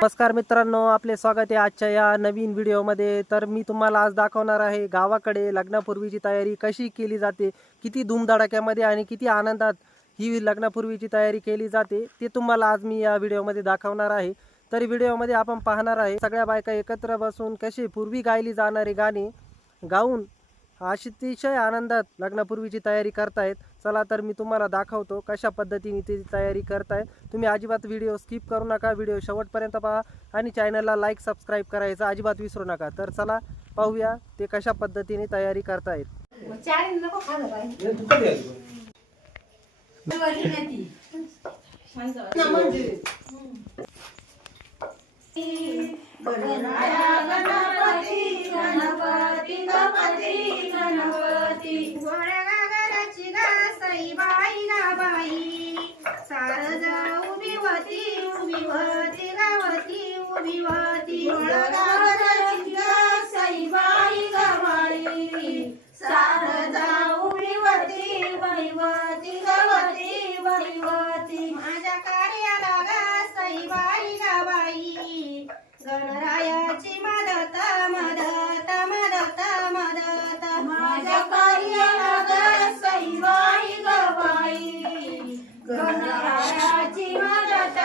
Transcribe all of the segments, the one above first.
नमस्कार मित्रांनो, आपले स्वागत आहे आजच्या या नवीन व्हिडिओमध्ये। तर मी तुम्हाला आज दाखवणार आहे गावाकडे लग्नापूर्वीची तयारी कशी केली जाते, किती धूमधडाक्यामध्ये आणि किती आनंदात ही लग्नापूर्वीची तयारी केली जाते ते तुम्हाला आज मी या व्हिडिओमध्ये दाखवणार आहे। तर व्हिडिओमध्ये आपण पाहणार आहे सगळ्या बायका एकत्र बसून कशी पूर्वी गायली जाणारी गाणी गाऊन अतिशय आनंदात लग्नापूर्वीची तयारी करतायत। चला तर मी तुम्हाला दाखवतो कशा पद्धतीने ती तयारी करतायत। तुम्ही अजिबात व्हिडिओ स्किप करू नका, व्हिडिओ शेवटपर्यंत पहा आणि चॅनलला लाईक सबस्क्राईब करायचं अजिबात विसरू नका। तर चला पाहूया ते कशा पद्धतीने तयारी करतायत। माझ्या कार्याला गा सईबाई गा बाई, गणरायाची मदत मदत मदत मदत, माझ्या कार्याला गा सईबाई गा बाई, गणरायाची मदत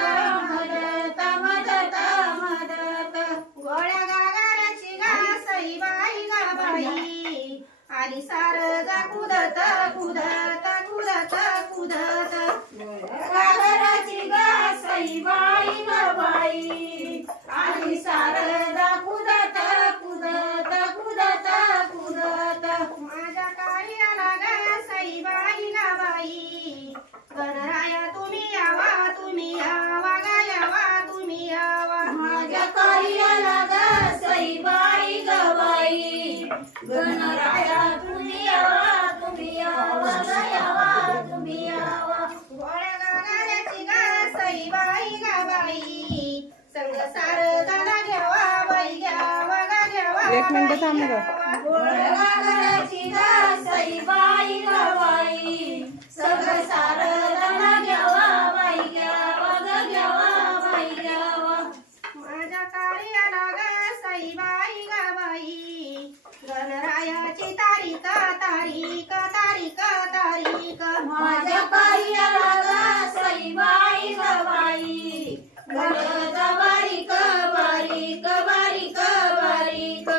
मदत मदत मदत, गोळ्या गागाराची गा सईबाई गा बाई, आली सारगा कुदत कुदत कुदत कुदत, गागराची गा सईबाई गा बाई, आली सारगा कुदत कुदत कुदत कुदत, माझ्या कार्याला गा सईबाई गा बाई, गणराया तुम्ही यावा गा यावा तुम्ही यावा, माझ्या कार्याला गा सईबाई गा बाई, गणराया तुम्ही यावा गा यावा तुम्ही यावा, गोळ्या गागाऱ्याची गा सईबाई गा बाई, संग सारदाला घ्यावा बाई घ्यावा गा घ्यावा, एक मिनिट थांब ग, गोळ्या गागाऱ्याची गा सईबाई गा बाई, संग सारदाला घ्यावा बाई घ्यावा गा घ्यावा बाई घ्यावा, माझ्या कार्याला गा सईबाई गा बाई, गणरायाची तारीख तारीख तारीख तारीख, माझ्या कार्याला गा सईबाई गा बाई, गणरायाची बारीक बारीक बारीक बारीक,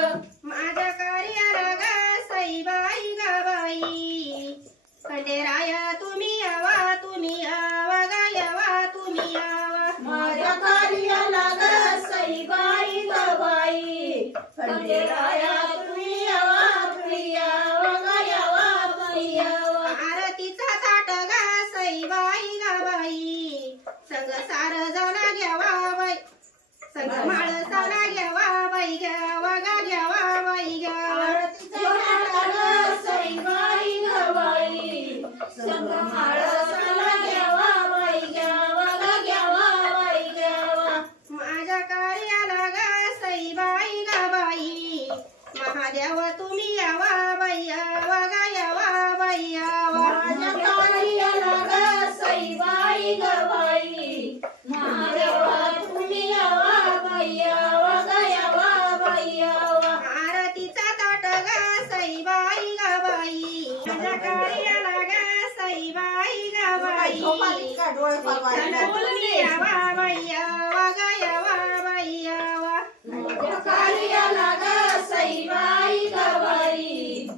माझ्या कार्याला गा सईबाई गा बाई, खंडेराया तुम्ही यावा गा यावा तुम्ही यावा, माझ्या कार्याला गा सईबाई गा बाई, खंडेराया तुम्ही यावा गा यावा तुम्ही यावा, आरतीचा ताट गा सईबाई गा बाई, संग सारजाला घ्यावा बाई, संग माळसाला घ्यावा बाई घ्यावा गा घ्यावा बाई घ्यावा, आरतीचा ताट गा सईबाई गा बाई, संग माळसाला घ्यावा बाई घ्यावा गा घ्यावा बाई घ्यावा, माझ्या कार्याला गा सईबाई गा बाई, महादेव तुम्ही यावा बाई यावा गा यावा बाई यावा, माझ्या कार्याला गा सईबाई गा बाई, महादेव तुम्ही यावा बाई यावा गा यावा बाई यावा, आरतीचा ताट गा सईबाई गा बाई, माझ्या कार्याला गा सईबाई गा बाई, तुम्ही यावा बाई यावा गा यावा बाई यावा, माझ्या कार्याला गा सईबाई गा बाई,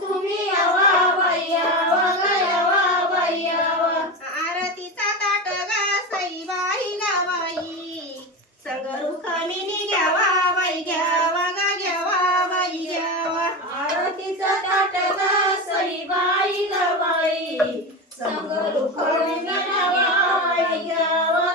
तुम्ही यावा बाई यावा गा यावा बाई यावा, आरतीचा ताट गा सईबाई गा बाई, संग रुखामिनी घ्यावा बाई घ्यावा गा घ्यावा बाई घ्यावा, आरतीचा ताट गा सईबाई गा बाई, संग रुखामिनी घ्यावा बाई घ्यावा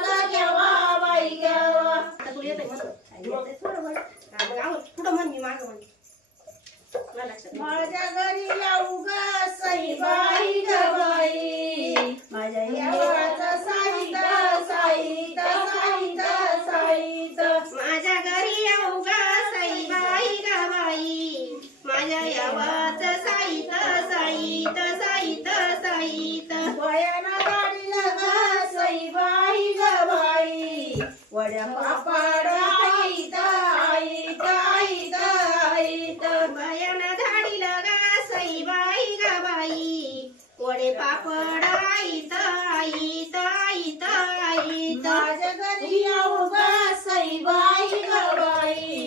वड्या पापड आईत आईत आईत आईत बायानं धाडील गा सईबाई ग बाई वडे पापड आईत आईत आईत आईत माझ्या घरी येऊ ग सईबाई ग बाई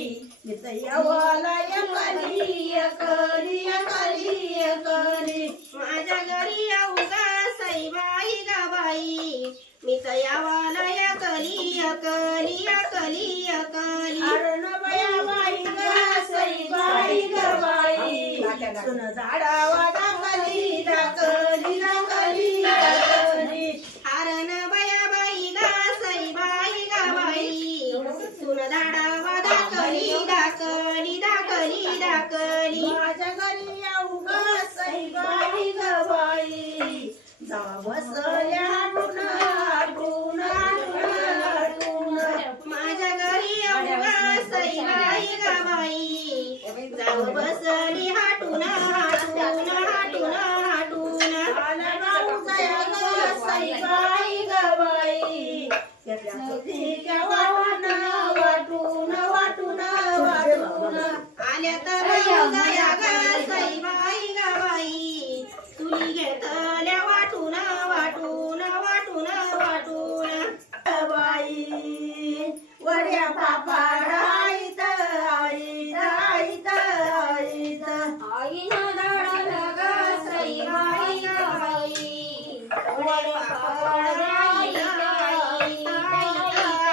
इथं यावाला एकली एकली एकली एकली माझ्या घरी येऊ ग सईबाई ग बाई मी तर यावाला एकली एकली एकली एकली अरण बया बाई ग सईबाई ग बाई सुन झाडावा दाखली दाखली दाखली दाखली हरण बया बाई ग सईबाई ग बाई सुन झाडावा दाखली दाखली दाखली दाखली माझ्या घरी येऊ ग सईबाई ग बाई जा बसल्या हाटून हाटून हाटून हाटून माझ्या घरी येऊ ग सईबाई ग बाई जाऊ बसली हाटून हाटून हाटून हाटून आला गाऊ जया ग सईबाई ग बाई त्यातल्या सुतीच्या वाटून वाटून वाटून वाटून आल्या तर जया ग सईबाई ग बाई तुली घेतल्या वाटून वाटून वाटून वाटून बाई वड्या पापड आईत आईत आईत आईत आईनं दळलं ग सईबाई ग बाई वड्या पापड आईत आईत आईत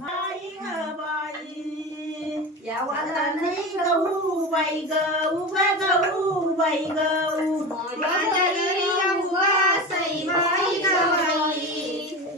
बाई ग बाई या वाला नाही गहू बाई गहू गहू बाई गहू माझ्या घरी येऊ ग सईबाई ग बाई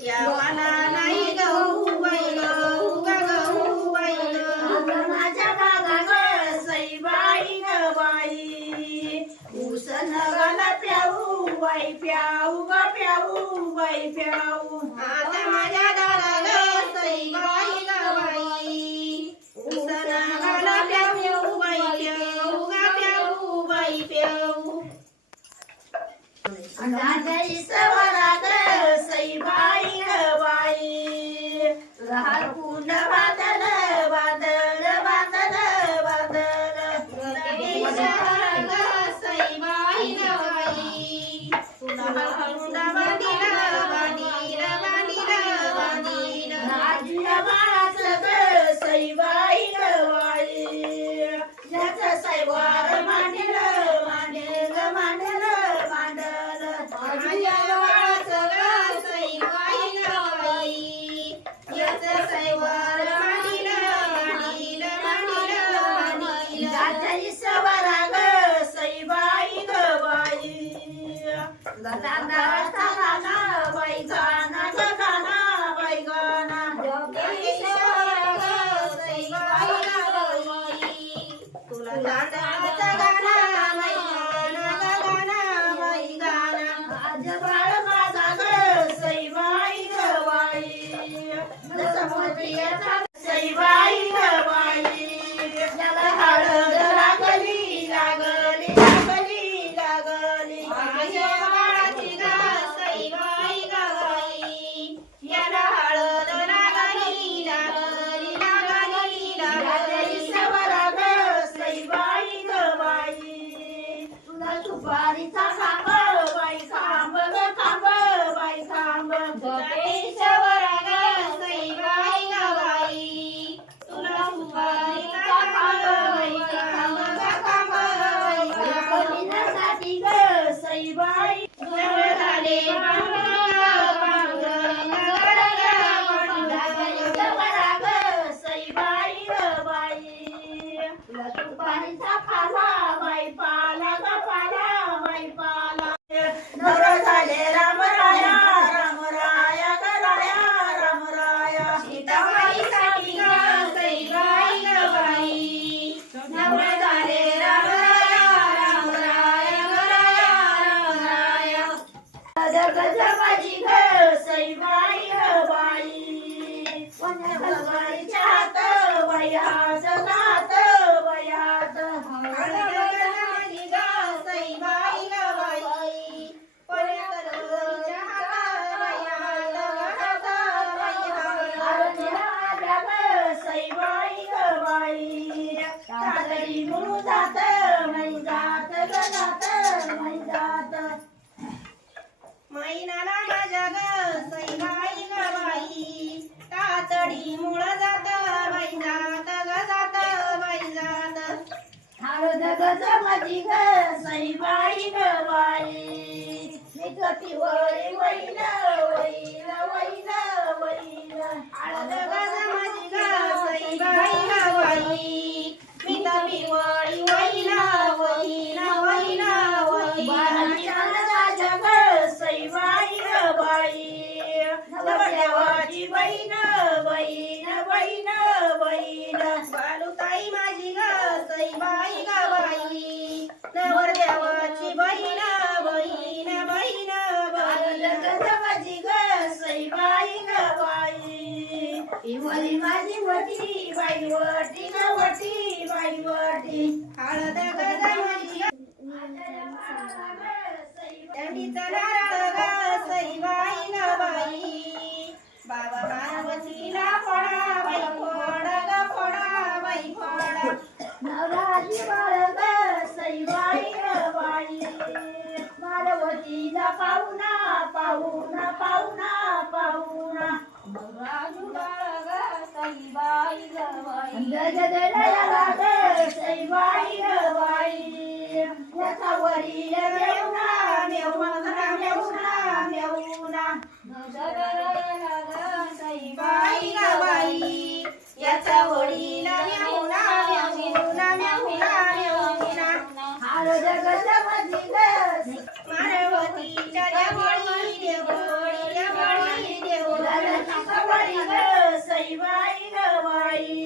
यावाला नाही गहू बाई गहू गहू बाई ग माझ्या बागा ग सईबाई ग बाई ऊस नगाला प्याऊ बाई प्याऊ ग प्याऊ बाई प्याऊ आता माझ्या दादा ग सईबाई ग बाई ऊस नगाला प्याऊ बाई प्याऊ ग प्याऊ बाई प्याऊ अनाथई सवरा ग सईबाई ग बाई लहान कुंड बांधल बांधल बांधल बांधल अनाथई सवरा ग सईबाई ग बाई लहान कुंड बांधिल बांधिल बांधिल बांधिल नाजीला बाळाचं ग सईबाई ग बाई ज्याचं सैवार मांडल मांडल मांडल मांडल माझ्या बाळाचं ग सईबाई ग बाई याचं सैवार मांडल मांडल मांडल मांडल जातई सवारा ग सईबाई ग बाई गाना गाना बाई गाना गाना बाई गाना जातई सवारा ग सईबाई ग बाई तुला गाण्याचा गाना बाई गाना गाना बाई गाना आज बाळ माझा ग सईबाई ग बाई समोरचा सईबाई ग बाई त्याला हळद लागली लागली लागली लागली माझ्या बाळाची ग सईबाई ग बाई याला हळद लागली लागली लागली लागली सवरा ग सईबाई ग बाई तुला सुपारीचा खांब बाई खांब ग खांब बाई खांब जाते सवरा ग सईबाई ग बाई तुला सुपारीचा खांब बाई खांब ग खांब बाई खांब साठी ग सईबाई जवळ झाले सवरा ग सईबाई ग बाई तुला सुपारीचा खाला बाई पाला ग पाला बाई पाला नवरा झाले रामराया रामराया ग राया रामराया सीताबाईसाठी ग सईबाई ग बाई नवरा झाले रामराया रामराया ग राया रामराया गजबाजी ग सईबाई ग बाई कोण्या गजबाईच्या हात बाई हात हात बाई हात गजबाजी ग सईबाई ग बाई कोण्या गजबाईच्या हात बाई हात हात बाई हात मैनाला माझ्या ग सईबाई ग बाई तातडी मुळ जात बाई जात ग जात बाई जात हळद गज माझी ग सईबाई ग बाई निकती वळी वैल वैल वैल वैल हळद गज माझी ग सईबाई ग बाई निकती वळी वैल वैल वैल सईबाई ग बाई नवरदेवाची बहीण बहीण बहीण बहीण बालूताई माझी ग सईबाई ग बाई नवरदेवाची बहीण बहीण बहीण माझी ग सईबाई ग बाई इवली माझी वटी बाई वटी ग वटी बाई वटी हळद गज माझी दंडीचा नारळ ग सईबाई ग बाई बाबा पार्वतीला फोडा बाई फोड ग फोडा बाई फोडा नवराची बाळ ग सईबाई ग बाई पार्वतीला पाहुणा पाहुणा पाहुणा पाहुणा नवराची बाळ ग सईबाई ग बाई जगदलया ग सईबाई ग बाई याचा वरील मेवणा मेवणा मेवणा मेवणा सईबाई ग बाई याचा वरील मेवणा मेवणा मेवणा मेवणा हळद गज माझी ग पार्वतीच्या देवळी देवळी देवळी देवळी ग सईबाई ग बाई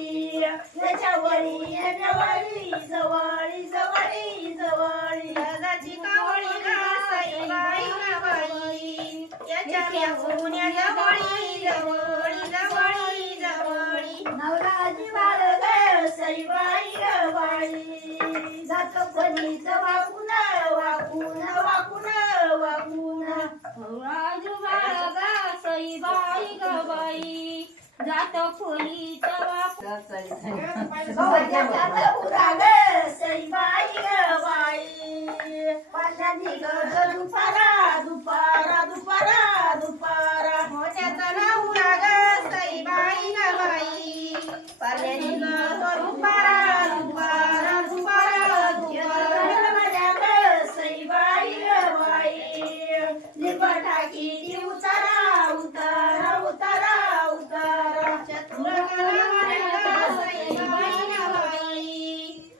याच्या वरी जवळी जवळी जवळी जवळी राजाची कावळी ग सईबाई ग बाई याच्या मेहुण्या जवळी जवळी जवळी जवळी नवराची बाळ ग सईबाई ग बाई जात कोणीच वाकून वाकून वाकून वाकून नवराची बाळ ग सईबाई ग बाई जात खोलीच सईबाई ग बाई पाण्याची गज दुपारा दुपारा दुपारा दुपारा मोठ्याचा नवरा ग सईबाई ग बाई पाण्याची गज दुपारा दुपारा दुपारा दुपारा माझ्या ग सईबाई ग बाई लिंबटाकी उतारा उतारा उतारा उतारा चतुर सईबाई ग बाई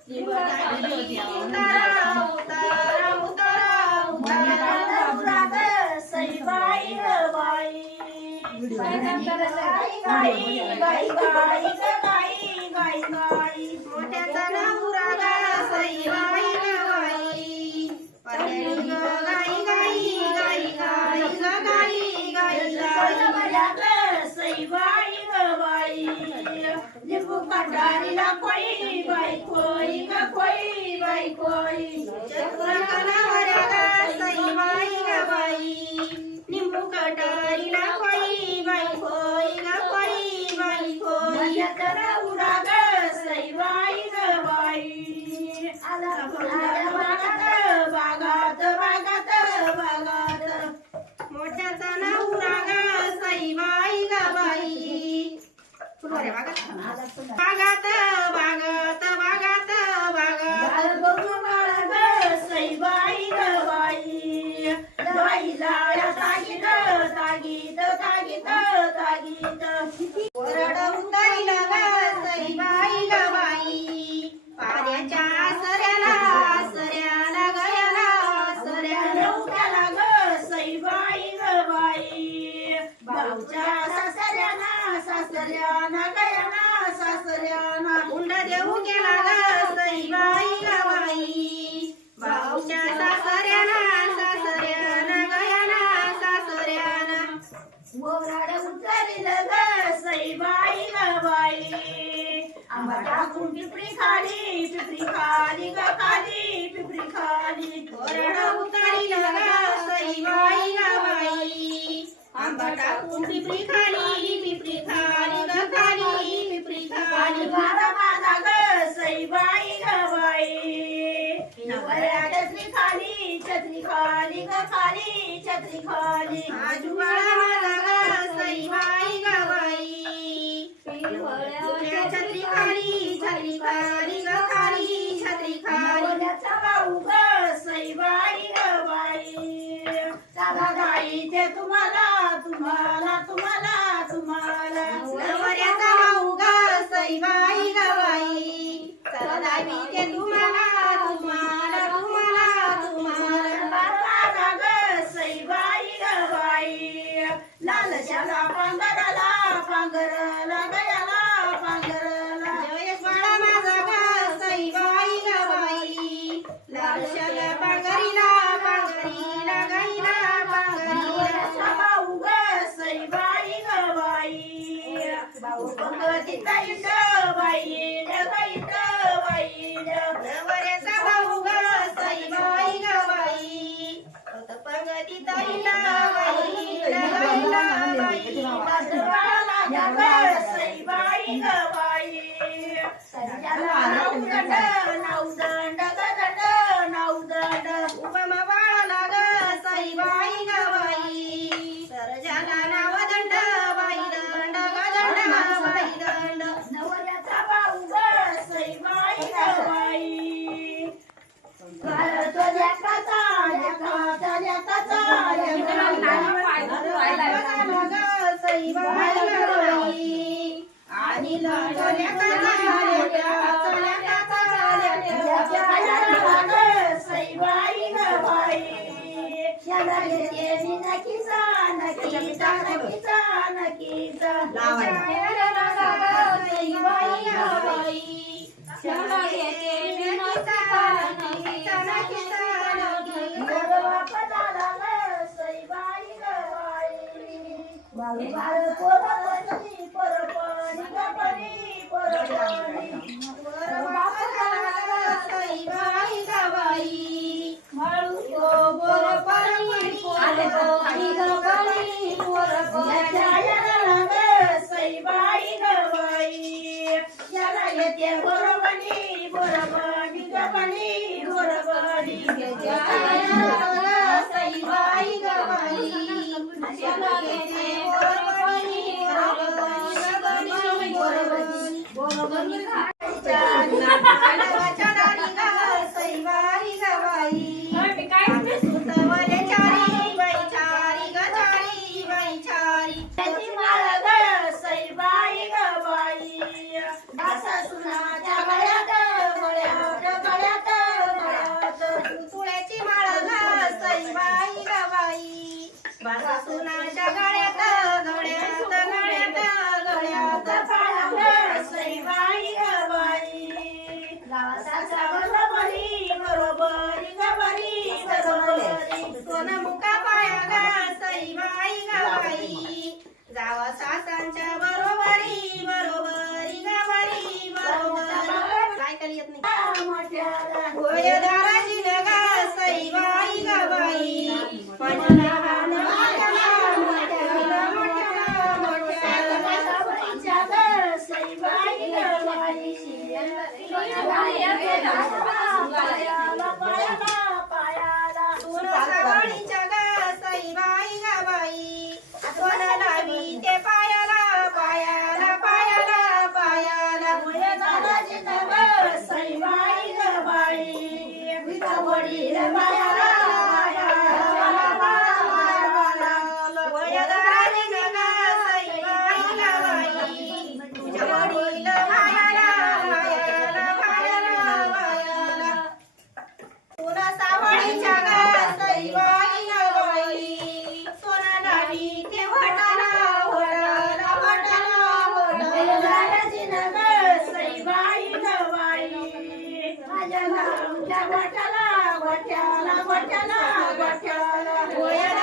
लिंबटाकी उतारा उतारा उतारा उतारा सईबाई ग बाई गाई गाई गाई गाई गाई गाई गाई मोठ्याचा नवरा ग सईबाई ग बाई पाण्याची गाई गाई गाई गाई गाई गाई गाई सईबाई ग बाई लिंबू काटारीला कोई बाई कोई ग कोई बाई कोई चक्रावऱ्या ग सईबाई ग बाई लिंबू काटारीला कोई बाई कोई ग कोई बाई कोई उडा ग सईबाई ग बाई आला बागात बागात बागात बागात मोठ्याचा नवरा ग सईबाई ग बाई बागात बागात बागात बागात बाळ सईबाई ग बाई बाई लाड्या तागीत तागीत तागीत तागीत वरड उतारील ग सईबाई ग बाई पाण्याच्या सऱ्याला गयाला सऱ्याला उठ्याला ग सईबाई ग बाई भाऊच्या सासऱ्याना गयाना सासऱ्याना हुंड देऊ गेला ग सईबाई ग बाई भाऊच्या सासऱ्याना गयाना सासऱ्याना वराड उतरील ग सईबाई ग बाई आंबा टाकून पिपरी खाली ग खाली पिपरी खाली वराड उतरील ग सईबाई ग बाई आंबा टाकून पिपरी खाली ग खाली पिपरी खाली वारा माझा ग सईबाई ग बाई नवऱ्या छत्री खाली ग खाली छत्री खाली आजूबाळा माझा ग सईबाई ग बाई पिवळ्या छत्री खाली ग खाली छत्री खाली भाऊ ग सईबाई ग बाई दादा गाईचे तुम्हाला तुम्हाला तुम्हाला तुम्हाला नवऱ्याचा भाऊ ग सईबाई ग बाई चला दावीचे तुम्हाला तुम्हाला तुम्हाला तुम्हाला ग सईबाई ग बाई लालशाला पांघराला पांघरला गयाला पांघरला जयेश बाळा माझा ग सईबाई ग बाई लालशाला पांघरीला पांघरीला गईला पांघरीला भाऊ ग सईबाई ग बाई भाऊ पंगती ताईट बाई गाईट बाई नवऱ्याचा भाऊ ग सईबाई ग बाई पंगती ताईट बाई गाईला बाई नाचवाला ग सईबाई ग बाई नावदंड गदंड नावदंड उमा बाळाला ग सईबाई ग बाई सरजाला नावदंड बाई दंड गदंड बाई दंड नवऱ्याचा भाऊ ग सईबाई ग बाई घराचा लेकाचा लेकाचा लेकाचा ग सईबाई ग बाई आणि सईबाई ग बाई याला येते नकीचा नकीचा नकीचा नकीचा सईबाई ग बाई याला येते नकीचा नकीचा नकीचा नकीचा बापाला ग सईबाई ग बाई बाळ पोरपणी पोरपणी गपणी पोरपणी सईबाई ग बाई माळू पोरपणी पोरपणी गपणी पोरपणी सईबाई ग बाई याला येते पोरपणी पोरपणी गपणी पोरपणी सईबाई ग बाई याला येते सईबाई ग बाई सुतवले चारी बाई चारी ग चारी बाई चारी त्याची माळ ग सईबाई ग बाई दासा सुनाच्या गळ्यात गळ्यात गळ्यात गळ्यात तुळ्याची माळ ग सईबाई ग बाई दासा सुनाच्या गळ्यात गळ्यात गळ्यात गळ्यात ग सईबाई ग बाई गावाचा बरोबरी बरोबरी गबरी बरोबरी सोन मुका पाया ग सईबाई ग बाई जावा सासांच्या बरोबरी बरोबरी गबरी बरोबरी काय करी येत नाही होय दाराजी ग सईबाई ग बाई पणला सईबाई ग बाई पायाला सईबाई ग बाई सोनं लावी ते पायाला पायाला पायाला पायाला सईबाई ग बाई वडील पायाला गोठ्याला गोठ्याला गोठ्याला